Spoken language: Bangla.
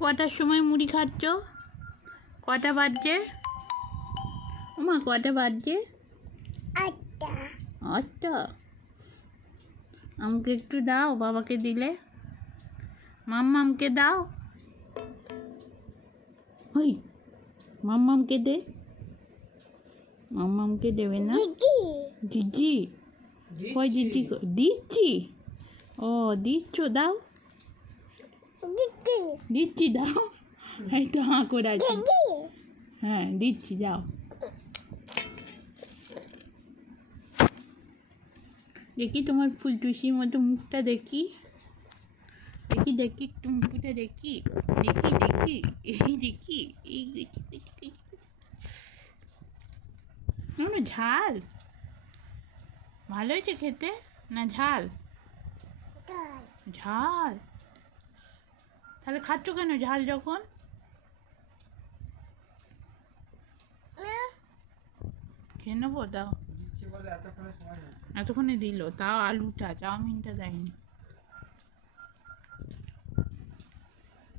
কটার সময় মুড়ি খাচ্ছ? কটা বাজছে? ওমা কটা বাজছে? 8টা। 8টা। আমাকে একটু দাও, বাবাকে দিলে। মাম্মামকে দাও। ওই মাম্মামকে দে। মাম্মামকে দেবে না? জিজি কই জিজি? দিচ্ছি। ও দিচ্ছ, দাও। দিচ্ছি দাও। এই তো হাঁ করে আছি। হ্যাঁ দিচ্ছি, দাও। দেখি তোমার ফুলটুসির মতো মুখটা দেখি। দেখি দেখি একটু মুখটা দেখি। দেখি দেখি এই দেখি এই দেখি দেখি। না ঝাল ভালো হয়েছে খেতে না ঝাল? ঝাল। তাহলে খাচ্ছ কেন ঝাল যখন? খেয়ে নেবো, দাও। এতক্ষণে দিল, তাও আলুটা, চাউমিনটা দেয়নি।